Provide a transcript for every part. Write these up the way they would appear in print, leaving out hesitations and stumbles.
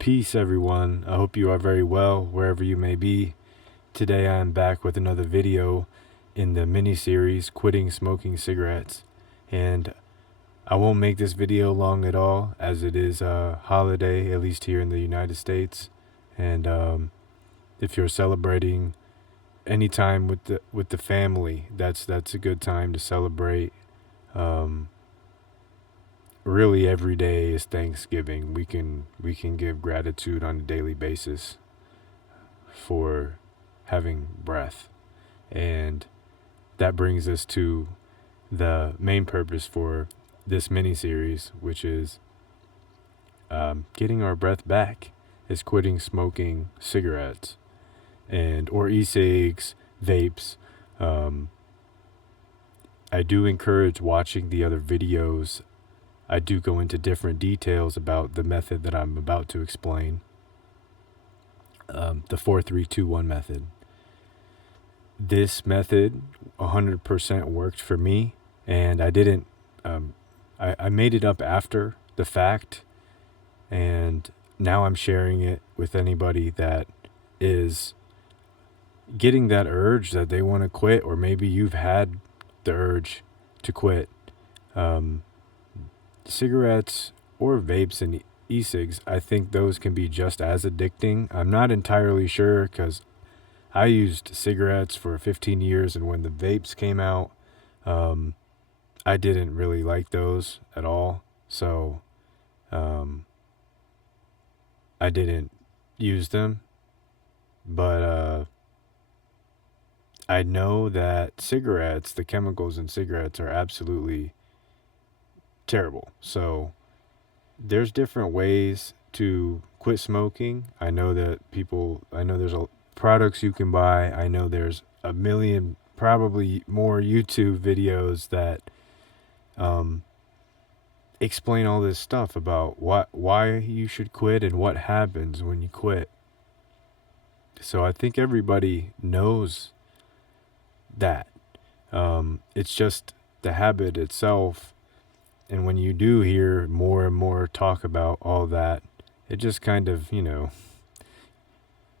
Peace, everyone. I hope you are very well wherever you may be. Today I am back with another video in the mini-series Quitting Smoking Cigarettes. And I won't make this video long at all, as it is a holiday, at least here in the United States. And if you're celebrating any time with the family, that's a good time to celebrate. Really, every day is Thanksgiving. We can give gratitude on a daily basis for having breath. And that brings us to the main purpose for this mini series, which is getting our breath back, is quitting smoking cigarettes or e-cigs, vapes. I do encourage watching the other videos. I do go into different details about the method that I'm about to explain. The 4-3-2-1 method. This method 100% worked for me, and I didn't. I made it up after the fact, and now I'm sharing it with anybody that is getting that urge that they want to quit, or maybe you've had the urge to quit. Cigarettes or vapes and e-cigs, I think those can be just as addicting. I'm not entirely sure, because I used cigarettes for 15 years, and when the vapes came out, I didn't really like those at all. So I didn't use them. But I know that cigarettes, the chemicals in cigarettes, are absolutely terrible. So there's different ways to quit smoking. I know there's products you can buy. I know there's a million, probably more YouTube videos that explain all this stuff about why you should quit and what happens when you quit. So I think everybody knows that. It's just the habit itself. And when you do hear more and more talk about all that, it just kind of,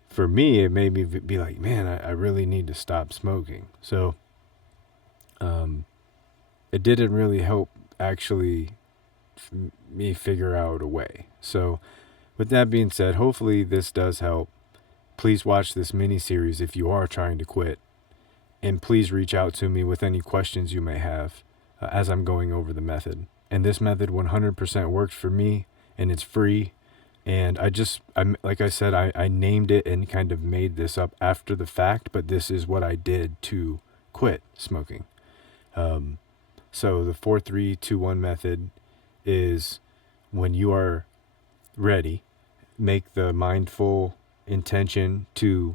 for me, it made me be like, man, I really need to stop smoking. So it didn't really help actually me figure out a way. So with that being said, hopefully this does help. Please watch this mini-series if you are trying to quit. And please reach out to me with any questions you may have as I'm going over the method. And this method 100% works for me, and it's free. And like I said, I named it and kind of made this up after the fact, but this is what I did to quit smoking. So the 4-3-2-1 method is, when you are ready, make the mindful intention to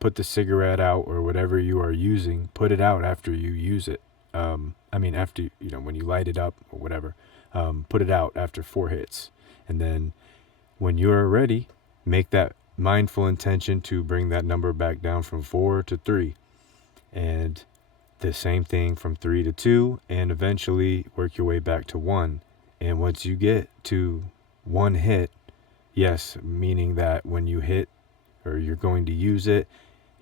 put the cigarette out, or whatever you are using, put it out after you use it. After, when you light it up or whatever, put it out after 4 hits. And then when you're ready, make that mindful intention to bring that number back down from 4 to 3. And the same thing from 3 to 2, and eventually work your way back to 1. And once you get to 1 hit, yes, meaning that when you hit, or you're going to use it,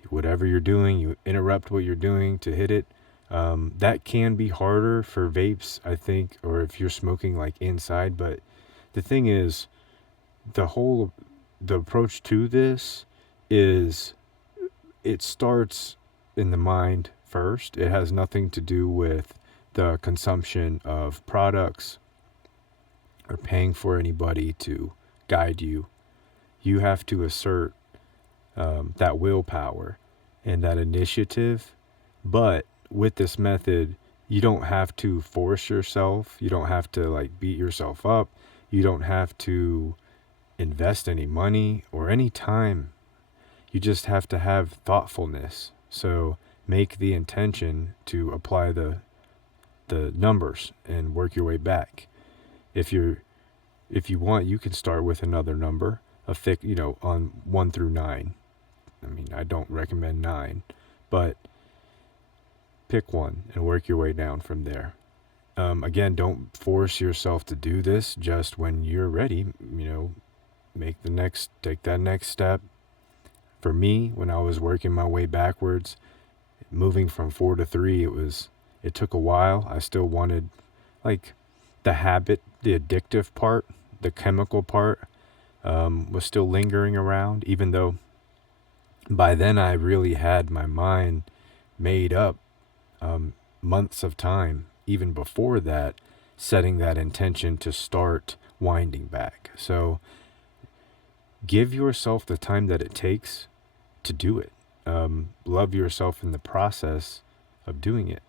whatever you're doing, you interrupt what you're doing to hit it. That can be harder for vapes, I think, or if you're smoking like inside. But the thing is, the approach to this is, it starts in the mind first. It has nothing to do with the consumption of products or paying for anybody to guide you. You have to assert that willpower and that initiative. But with this method, you don't have to force yourself. You don't have to beat yourself up. You don't have to invest any money or any time. You just have to have thoughtfulness. So make the intention to apply the numbers and work your way back. If you want, you can start with another number, on 1 through 9. I don't recommend 9, but pick one and work your way down from there. Again, don't force yourself to do this. Just when you're ready, take that next step. For me, when I was working my way backwards, moving from 4 to 3, it took a while. I still wanted, like, the habit, the addictive part, the chemical part, was still lingering around, even though by then I really had my mind made up, months of time, even before that, setting that intention to start winding back. So give yourself the time that it takes to do it. Love yourself in the process of doing it.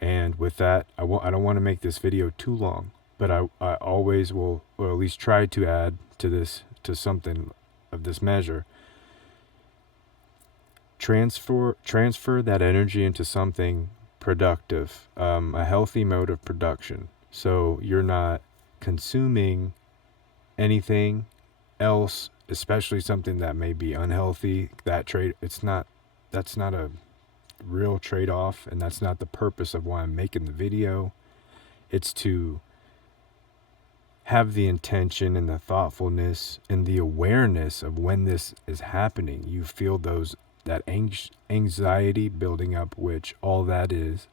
And with that, I don't want to make this video too long, but I always will, or at least try to add to something of this measure. Transfer that energy into something productive, a healthy mode of production. So you're not consuming anything else, especially something that may be unhealthy. That's not a real trade-off, and that's not the purpose of why I'm making the video. It's to have the intention and the thoughtfulness and the awareness of when this is happening. You feel that anxiety building up, which all that is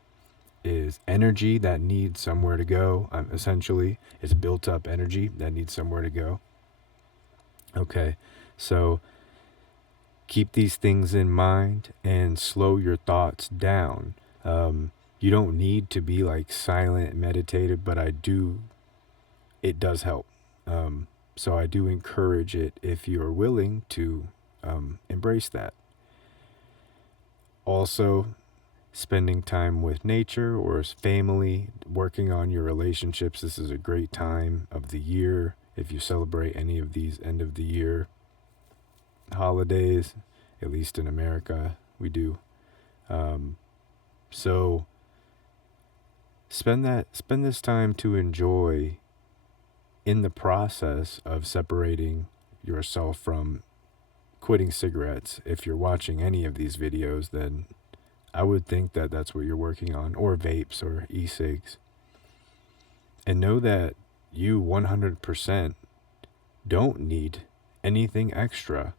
energy that needs somewhere to go. Essentially, it's built up energy that needs somewhere to go. Okay, so keep these things in mind and slow your thoughts down. You don't need to be like silent meditative, but it does help. So I do encourage it if you're willing to embrace that. Also, spending time with nature or family, working on your relationships. This is a great time of the year if you celebrate any of these end of the year holidays. At least in America, we do. So spend this time to enjoy in the process of separating yourself from quitting cigarettes. If you're watching any of these videos, then I would think that that's what you're working on, or vapes or e-cigs. And know that you 100% don't need anything extra.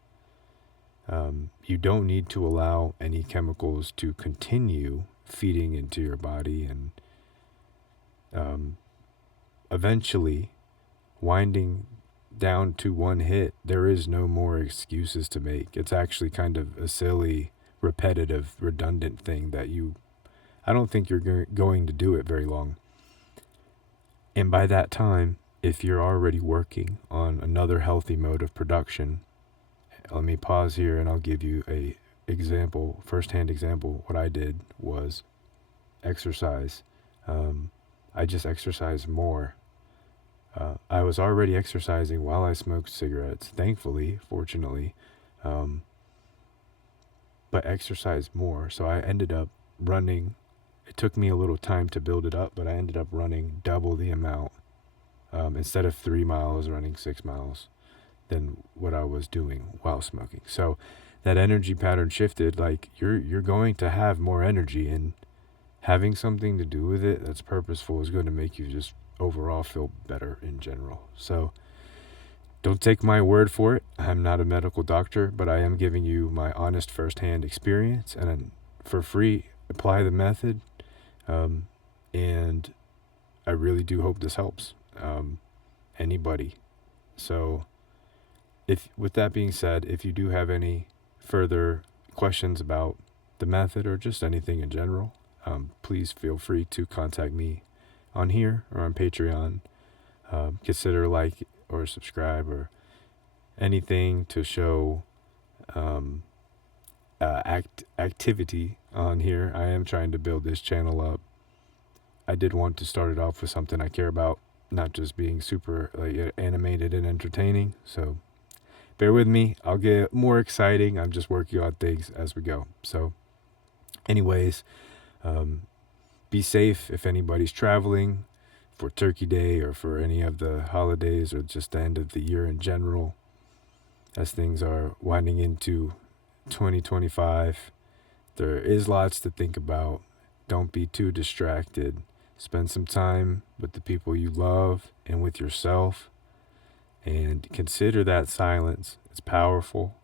You don't need to allow any chemicals to continue feeding into your body, and eventually winding down to one hit. There is no more excuses to make. It's actually kind of a silly, repetitive, redundant thing that I don't think you're going to do it very long. And by that time, if you're already working on another healthy mode of production, let me pause here and I'll give you a first-hand example. What I did was exercise. I just exercised more. I was already exercising while I smoked cigarettes, thankfully, fortunately, but exercised more. So I ended up running. It took me a little time to build it up, but I ended up running double the amount. Instead of 3 miles, running 6 miles than what I was doing while smoking. So that energy pattern shifted. Like you're going to have more energy, and having something to do with it that's purposeful is going to make you just overall feel better in general. So don't take my word for it. I'm not a medical doctor, but I am giving you my honest firsthand experience, and for free, apply the method. And I really do hope this helps anybody. So with that being said, if you do have any further questions about the method or just anything in general, please feel free to contact me on here or on Patreon. Consider like or subscribe or anything to show activity on here. I am trying to build this channel up. I did want to start it off with something I care about, not just being super animated and entertaining. So bear with me. I'll get more exciting. I'm just working on things as we go. So anyways, be safe if anybody's traveling for Turkey Day or for any of the holidays or just the end of the year in general, as things are winding into 2025. There is lots to think about. Don't be too distracted. Spend some time with the people you love and with yourself. And consider that silence. It's powerful,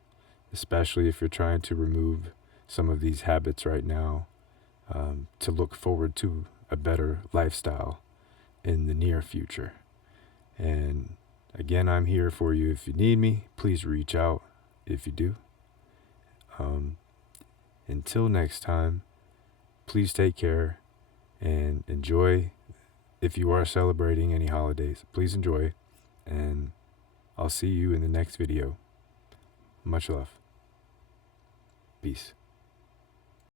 especially if you're trying to remove some of these habits right now, to look forward to a better lifestyle in the near future. And again, I'm here for you. If you need me, please reach out if you do. Until next time, please take care and enjoy. If you are celebrating any holidays, please enjoy. And I'll see you in the next video. Much love. Peace.